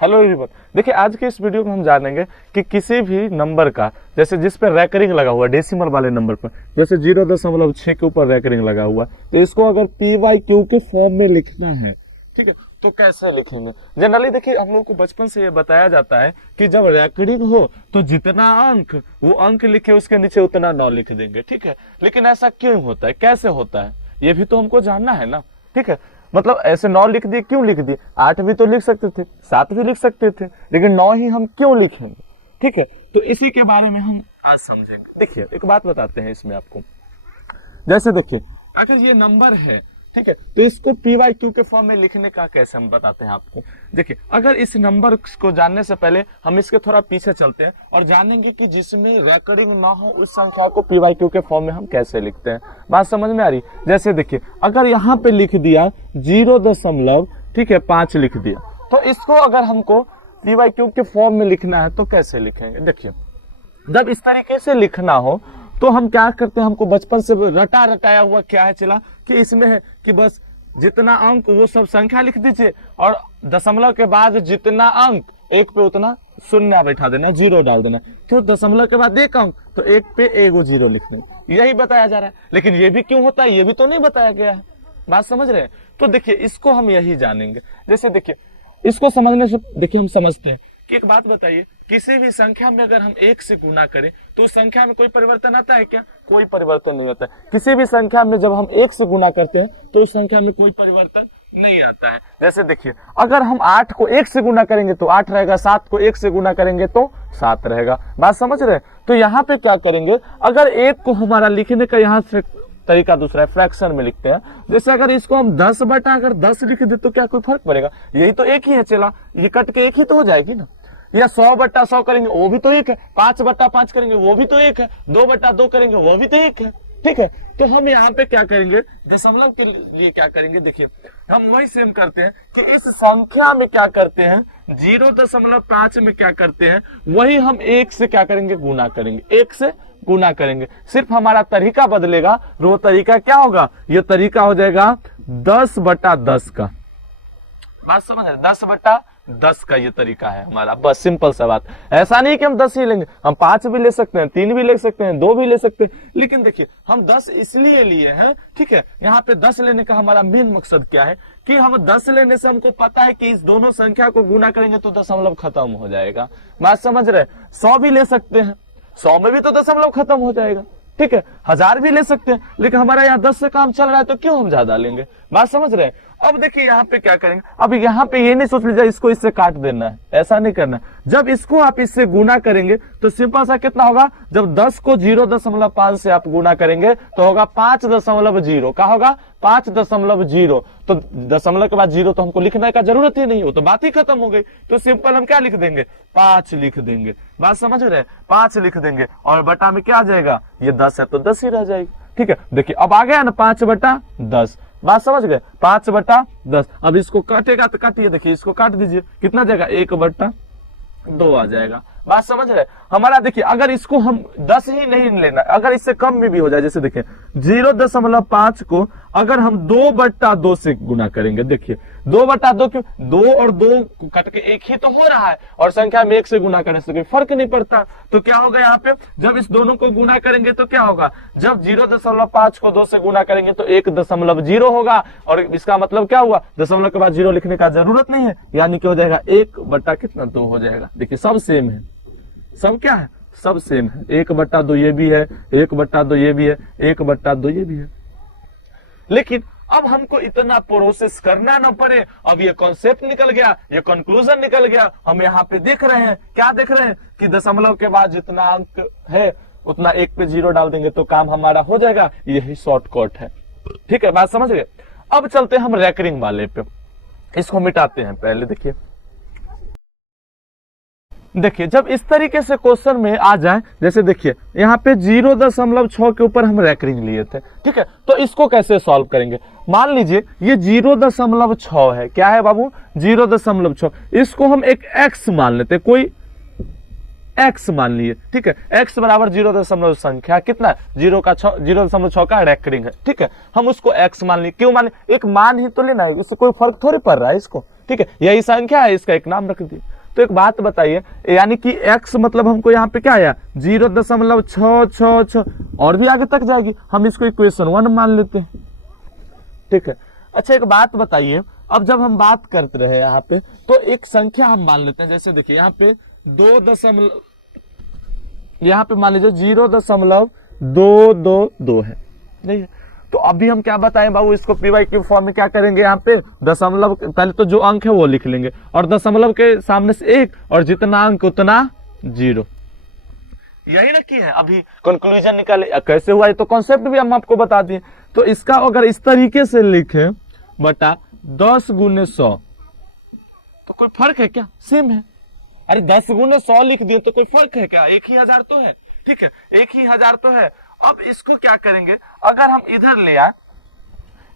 Hello everyone, देखिए आज के इस वीडियो में हम जानेंगे कि किसी भी नंबर का जैसे जिस पर रैकरिंग लगा हुआ डेसिमल वाले नंबर पर जैसे 0.6 के ऊपर रैकरिंग लगा हुआ तो इसको अगर PYQ के फॉर्म में लिखना है, ठीक है, तो कैसे लिखेंगे। जनरली देखिए हम लोग को बचपन से ये बताया जाता है कि जब रैकरिंग हो तो जितना अंक वो अंक लिखे उसके नीचे उतना 9 लिख देंगे, ठीक है। लेकिन ऐसा क्यों होता है, कैसे होता है, ये भी तो हमको जानना है ना, ठीक है। मतलब ऐसे 9 लिख दिए, क्यों लिख दिए, 8 भी तो लिख सकते थे, 7 भी लिख सकते थे, लेकिन 9 ही हम क्यों लिखेंगे, ठीक है। तो इसी के बारे में हम आज समझेंगे। देखिए एक बात बताते हैं इसमें आपको, जैसे देखिए अगर ये नंबर है, ठीक है, तो इसको PYQ के फॉर्म में लिखने का कैसे हम बताते हैं आपको। देखिए अगर इस नंबर को जानने से पहले हम इसके थोड़ा पीछे चलते हैं और जानेंगे कि जिसमें रैकरिंग ना हो उस संख्या को PYQ के फॉर्म में हम कैसे लिखते हैं। बात समझ में आ रही। जैसे देखिए अगर यहाँ पे लिख दिया 0.5 लिख दिया, तो इसको अगर हमको PYQ के फॉर्म में लिखना है तो कैसे लिखेंगे। देखिए जब इस तरीके से लिखना हो तो हम क्या करते हैं, हमको बचपन से रटाया हुआ क्या है चला कि इसमें है कि बस जितना अंक वो सब संख्या लिख दीजिए और दशमलव के बाद जितना अंक एक पे उतना शून्य बैठा देना, 0 डाल देना, तो दशमलव के बाद एक अंक तो एक पे एगो 0 लिख देना, यही बताया जा रहा है। लेकिन ये भी क्यों होता है ये भी तो नहीं बताया गया है। बात समझ रहे हैं। तो देखिए इसको हम यही जानेंगे। जैसे देखिए इसको समझने से देखिए हम समझते हैं कि एक बात बताइए, किसी भी संख्या में अगर हम 1 से गुना करें तो उस संख्या में कोई परिवर्तन आता है क्या? कोई परिवर्तन नहीं होता है। किसी भी संख्या में जब हम 1 से गुना करते हैं तो उस संख्या में कोई परिवर्तन नहीं आता है। जैसे देखिए अगर हम 8 को 1 से गुना करेंगे तो 8 रहेगा, 7 को 1 से गुना करेंगे तो 7 रहेगा। बात समझ रहे हैं। तो यहाँ पे क्या करेंगे, अगर 1 को हमारा लिखने का यहाँ से तरीका दूसरा है, फ्रैक्शन में लिखते हैं। जैसे अगर इसको हम 10/10 लिख दे तो क्या कोई फर्क पड़ेगा? यही तो एक ही है चला, ये कट के एक ही तो हो जाएगी ना। या 100/100 करेंगे वो भी तो एक है, 5/5 करेंगे वो भी तो एक है, 2/2 करेंगे वो भी तो एक है, ठीक है। तो हम यहाँ पे क्या करेंगे, दशमलव के लिए क्या करेंगे, देखिए हम वही सेम करते हैं कि इस संख्या में क्या करते हैं, 0.5 में क्या करते हैं वही हम 1 से क्या करेंगे, गुना करेंगे, 1 से गुना करेंगे। सिर्फ हमारा तरीका बदलेगा। वो तरीका क्या होगा, ये तरीका हो जाएगा 10/10 का। बात समझ रहे, 10/10 का ये तरीका है हमारा। बस सिंपल सा बात। ऐसा नहीं कि हम 10 ही लेंगे, हम 5 भी ले सकते हैं, 3 भी ले सकते हैं, 2 भी ले सकते हैं। लेकिन देखिए हम 10 इसलिए लिए हैं, ठीक है। यहाँ पे 10 लेने का हमारा मेन मकसद क्या है कि हम 10 लेने से हमको पता है कि इस दोनों संख्या को गुना करेंगे तो दशमलव खत्म हो जाएगा। बात समझ रहे। 100 भी ले सकते हैं, 100 में भी तो दशमलव खत्म हो जाएगा, ठीक है। 1000 भी ले सकते हैं, लेकिन हमारा यहाँ 10 से काम चल रहा है तो क्यों हम ज्यादा लेंगे। बात समझ रहे हैं। अब देखिए यहाँ पे क्या करेंगे, अब यहाँ पे ये नहीं सोच लीजिए इसको इससे काट देना है, ऐसा नहीं करना है। जब इसको आप इससे गुना करेंगे तो सिंपल सा कितना होगा, जब 10 को 0.5 से आप गुना करेंगे तो होगा 5.0। क्या होगा, 5.0। तो दशमलव के बाद 0 तो हमको लिखने का जरूरत ही नहीं हो, तो बात ही खत्म हो गई। तो सिंपल हम क्या लिख देंगे, 5 लिख देंगे। बात समझ रहे हैं, 5 लिख देंगे और बटा में क्या आ जाएगा, ये 10 है तो 10 ही रह जाएगी, ठीक है। देखिए अब आ गया ना 5/10। बात समझ गए, 5/10। अब इसको काटेगा तो काटिए, देखिए इसको काट दीजिए, कितना जाएगा, 1/2 आ जाएगा। बात समझ रहे हमारा। देखिए अगर इसको हम 10 ही नहीं लेना, अगर इससे कम में भी हो जाए, जैसे देखिए 0.5 को अगर हम 2/2 से गुना करेंगे, देखिए 2/2 क्यों, 2 और 2 कट के 1 ही तो हो रहा है और संख्या में 1 से गुना करने से कोई फर्क नहीं पड़ता। तो क्या होगा यहाँ पे, जब इस दोनों को गुना करेंगे तो क्या होगा, जब 0.5 को 2 से गुना करेंगे तो 1.0 होगा और इसका मतलब क्या हुआ, दशमलव के बाद 0 लिखने का जरूरत नहीं है, यानी कि हो जाएगा 1/2 हो जाएगा। देखिए सब सेम है, सब क्या है, सब सेम है। 1/2 ये भी है, 1/2 ये भी है, 1/2 ये भी है। लेकिन अब हमको इतना प्रोसेस करना ना पड़े। अब ये कॉन्सेप्ट निकल गया, ये कंक्लूजन निकल गया। हम यहाँ पे देख रहे हैं, क्या देख रहे हैं कि दशमलव के बाद जितना अंक है उतना 1 पे 0 डाल देंगे तो काम हमारा हो जाएगा। यही शॉर्टकट है, ठीक है। बात समझ गए। अब चलते हैं हम रैकरिंग वाले पे, इसको मिटाते हैं पहले। देखिए जब इस तरीके से क्वेश्चन में आ जाए, जैसे देखिए यहाँ पे 0.6 के ऊपर हम रैकरिंग लिए थे, ठीक है। तो इसको कैसे सॉल्व करेंगे, मान लीजिए ये 0.6 है। क्या है बाबू, 0.6। इसको हम एक x मान लेते, कोई x मान लिए, ठीक है। x बराबर 0 संख्या कितना है, 0.6 का रैकरिंग है, ठीक है। हम उसको x मान लिए, क्यों मान लिए, एक मान ही तो लेना है, उससे कोई फर्क थोड़ी पड़ रहा है इसको, ठीक है। यही संख्या है, इसका एक नाम रख दिए। तो एक बात बताइए, यानी कि x मतलब हमको यहाँ पे क्या आया 0.666 और भी आगे तक जाएगी, हम इसको इक्वेशन 1 मान लेते हैं। ठीक है, अच्छा एक बात बताइए, अब जब हम बात करते रहे यहाँ पे तो एक संख्या हम मान लेते हैं, जैसे देखिए यहाँ पे 2 यहाँ पे मान लीजिए 0.222 है, नहीं है। तो अभी हम क्या बताएं बाबू, इसको पी वाई क्यूब फॉर्म में क्या करेंगे, यहाँ पे दशमलव, पहले तो जो अंक है वो लिख लेंगे और दशमलव के सामने से 1 और जितना अंक उतना 0, यही ना की है। अभी कंक्लूजन निकाले कैसे हुआ, ये तो कॉन्सेप्ट भी हम आपको बता दिए। तो इसका अगर इस तरीके से लिखे बटा 10 गुने 100 तो कोई फर्क है क्या, सेम है। अरे 10 गुने 100 लिख दिए तो कोई फर्क है क्या, एक ही हजार तो है। ठीक है, एक ही हजार तो है। अब इसको क्या करेंगे, अगर हम इधर ले आए,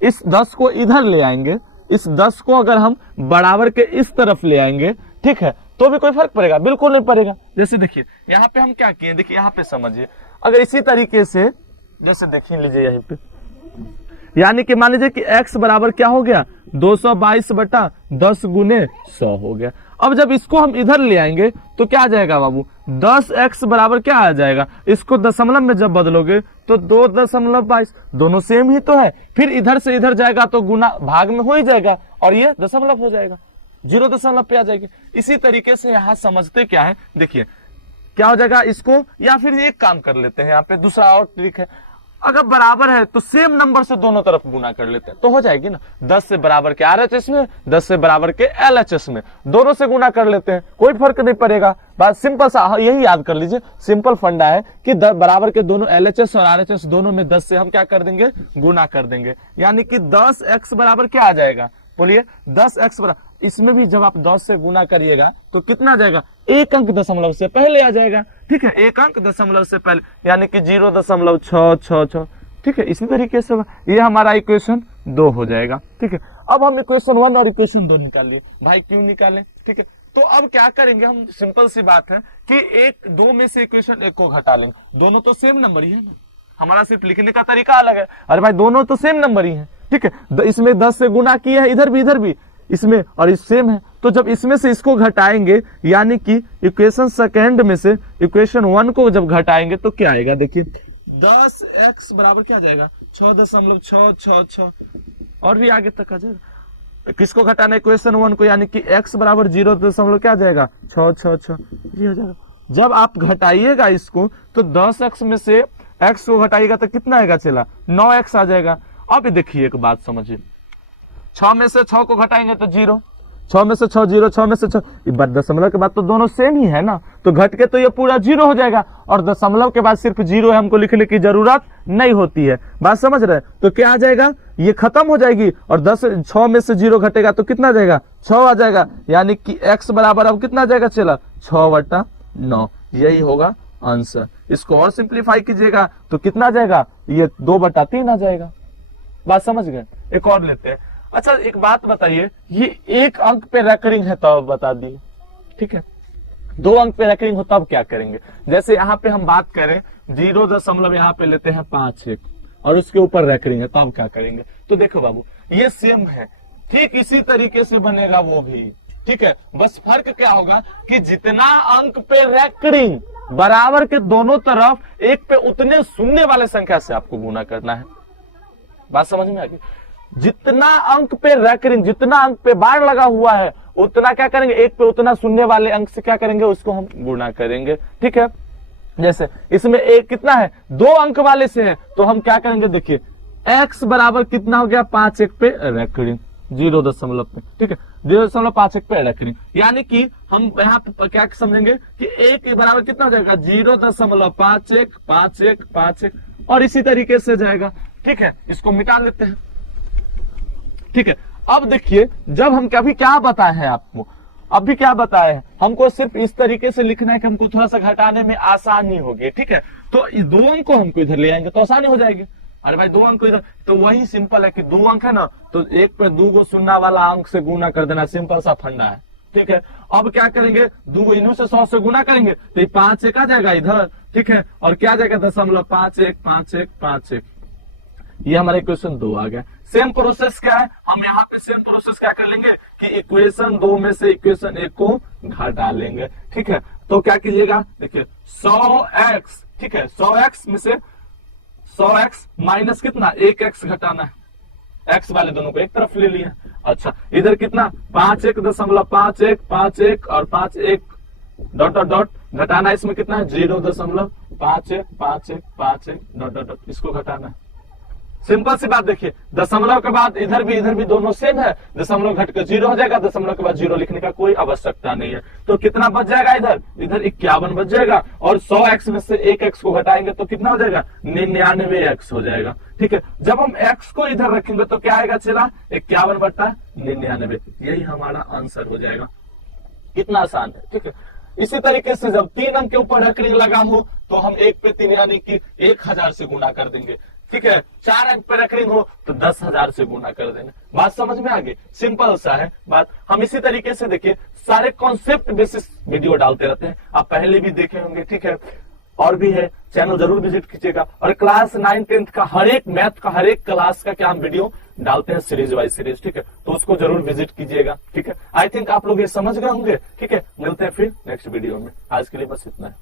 इस 10 को इधर ले आएंगे, इस 10 को अगर हम बराबर के इस तरफ ले आएंगे, ठीक है, तो भी कोई फर्क पड़ेगा, बिल्कुल नहीं पड़ेगा। जैसे देखिए यहाँ पे हम क्या किए, देखिए यहाँ पे समझिए, अगर इसी तरीके से जैसे देखिए लीजिए यहाँ पे, यानी कि मान लीजिए कि x बराबर क्या हो गया 222 बटा 10 गुने 100 हो गया। अब जब इसको हम इधर ले आएंगे तो क्या आ जाएगा बाबू, 10x बराबर क्या आ जाएगा, इसको दशमलव में जब बदलोगे तो 2.22, दोनों सेम ही तो है। फिर इधर से इधर जाएगा तो गुना भाग में हो ही जाएगा और ये दशमलव हो जाएगा, 0 पे आ जाएगी। इसी तरीके से यहाँ समझते क्या है, देखिए क्या हो जाएगा इसको, या फिर एक काम कर लेते हैं, यहाँ पे दूसरा और ट्रिक है, अगर बराबर है तो सेम नंबर से दोनों तरफ गुना कर लेते हैं तो हो जाएगी ना। 10 से बराबर के RHS में, 10 से बराबर के LHS में, दोनों से गुना कर लेते हैं, कोई फर्क नहीं पड़ेगा। बात सिंपल सा, यही याद कर लीजिए, सिंपल फंडा है कि बराबर के दोनों LHS और RHS दोनों में 10 से हम क्या कर देंगे, गुना कर देंगे, यानी कि 10x बराबर क्या आ जाएगा, बोलिए 10x बराबर, इसमें भी जब आप 10 से गुना करिएगा तो कितना आ जाएगा, एक अंक दशमलव से पहले आ जाएगा। ठीक है, एक अंक दशमलव से पहले, यानी कि 0.666। ठीक है, इसी तरीके से ये हमारा इक्वेशन 2 हो जाएगा। ठीक है, अब हम इक्वेशन 1 और इक्वेशन 2 निकाल लिए, भाई क्यों निकालें। ठीक है, तो अब क्या करेंगे हम, सिंपल सी बात है कि 2 में से इक्वेशन 1 को घटा लेंगे, दोनों तो सेम नंबर ही है, हमारा सिर्फ लिखने का तरीका अलग है। अरे भाई दोनों तो सेम नंबर ही है। ठीक है, इसमें 10 से गुना किया है, इधर भी इसमें, और इस सेम है, तो जब इसमें से इसको घटाएंगे, यानी कि इक्वेशन सेकेंड में से इक्वेशन 1 को जब घटाएंगे तो क्या आएगा, देखिए 10x बराबर क्या आ जाएगा 6.666 और भी आगे तक आ जाएगा। किसको घटाना है, इक्वेशन 1 को, यानी कि x बराबर 0. क्या आ जाएगा 666, ये हो जाएगा। जब आप घटाइएगा इसको तो 10x में से x को घटाइएगा तो कितना आएगा, चला 9x आ जाएगा। अब देखिए एक बात समझिए, 6 में से 6 को घटाएंगे तो 0, 6 में से 6 0, 6 में से 6, दशमलव के बाद तो दोनों सेम ही है ना, तो घट के तो ये पूरा 0 हो जाएगा, और दशमलव के बाद सिर्फ 0 है, हमको लिखने की जरूरत नहीं होती है। बात समझ रहे हैं, तो क्या आ जाएगा, ये खत्म हो जाएगी, और 6 में से 0 घटेगा तो कितना आ जाएगा 6 आ जाएगा, यानी कि x बराबर अब कितना आ जाएगा, चला 6/9, यही होगा आंसर। इसको और सिंप्लीफाई कीजिएगा तो कितना आ जाएगा, ये 2/3 आ जाएगा। बात समझ गए, एक और लेते हैं। अच्छा एक बात बताइए, ये एक अंक पे रेकरिंग है तो अब बता दिए। ठीक है, 2 अंक पे रेकरिंग होता अब क्या करेंगे, जैसे यहाँ पे हम बात करें 0. यहाँ पे लेते हैं 51 और उसके ऊपर रेकरिंग है तो अब क्या करेंगे, तो देखो बाबू ये सेम है, ठीक इसी तरीके से बनेगा वो भी। ठीक है, बस फर्क क्या होगा कि जितना अंक पे रेकरिंग बराबर के दोनों तरफ एक पे उतने शून्य वाले संख्या से आपको गुना करना है। बात समझ में आ गई, जितना अंक पे रेकरिंग, जितना अंक पे बार लगा हुआ है उतना क्या करेंगे, एक पे उतना शून्य वाले अंक से क्या करेंगे, उसको हम गुणा करेंगे। ठीक है, जैसे इसमें एक कितना है 2 अंक वाले से है तो हम क्या करेंगे, देखिए x बराबर कितना हो गया 51 पे रेकरिंग 0. पे। ठीक है, 0.51 पे रेकरिंग, यानी कि हम यहाँ पे क्या समझेंगे कि एक के बराबर कितना हो जाएगा 0.515151 और इसी तरीके से जाएगा। ठीक है, इसको मिटा लेते हैं। ठीक है, अब देखिए जब हम कभी क्या बताए हैं आपको, अभी क्या बताए हैं, हमको सिर्फ इस तरीके से लिखना है कि हमको थोड़ा सा घटाने में आसानी होगी। ठीक है, तो इस 2 अंक को हमको इधर ले आएंगे तो आसानी हो जाएगी। अरे भाई 2 अंक को इधर, तो वही सिंपल है कि 2 अंक है ना, तो एक पे 2 गो शून्य वाला अंक से गुना कर देना, सिंपल सा फंडा है। ठीक है, अब क्या करेंगे, 2 गो इन्हों से 100 से गुना करेंगे तो ये 5 आ जाएगा इधर। ठीक है, और क्या जाएगा 0.515151, ये हमारा इक्वेशन 2 आ गया। सेम प्रोसेस क्या है, हम यहाँ पे सेम प्रोसेस क्या कर लेंगे कि इक्वेशन 2 में से इक्वेशन 1 को घटा लेंगे। ठीक है, तो क्या कीजिएगा, देखिए 100x, ठीक है 100x में से 100x माइनस कितना 1x घटाना है, x वाले दोनों को एक तरफ ले लिया। अच्छा इधर कितना 51.51 और 51 डॉट डॉट डॉट घटाना है, इसमें कितना है 0.5151 डॉट डॉट डॉट, इसको घटाना है। सिंपल सी बात, देखिए दशमलव के बाद इधर भी दोनों सेम है, दशमलव घटकर 0 हो जाएगा, दशमलव के बाद 0 लिखने का कोई आवश्यकता नहीं है। तो कितना बच जाएगा, इधर 51 बच जाएगा, और 100x में से 1x को घटाएंगे तो कितना हो जाएगा 99x हो जाएगा। ठीक है, जब हम x को इधर रखेंगे तो क्या आएगा चला 51/99, यही हमारा आंसर हो जाएगा। कितना आसान है। ठीक है, इसी तरीके से जब 3 अंक के ऊपर रैकरिंग लगा हो तो हम 1 पे 3 यानी कि 1000 से गुना कर देंगे। ठीक है, 4 अंक पे रैकरिंग हो तो 10,000 से गुना कर देना। बात समझ में आ गई, सिंपल सा है बात। हम इसी तरीके से देखिए सारे कॉन्सेप्ट बेसिस वीडियो डालते रहते हैं, आप पहले भी देखे होंगे। ठीक है, और भी है, चैनल जरूर विजिट कीजिएगा। और क्लास 9, 10 का हर एक मैथ का हर एक क्लास का क्या हम वीडियो डालते हैं सीरीज वाइज सीरीज। ठीक है, तो उसको जरूर विजिट कीजिएगा। ठीक है, आई थिंक आप लोग ये समझ गए होंगे। ठीक है, मिलते हैं फिर नेक्स्ट वीडियो में, आज के लिए बस इतना है।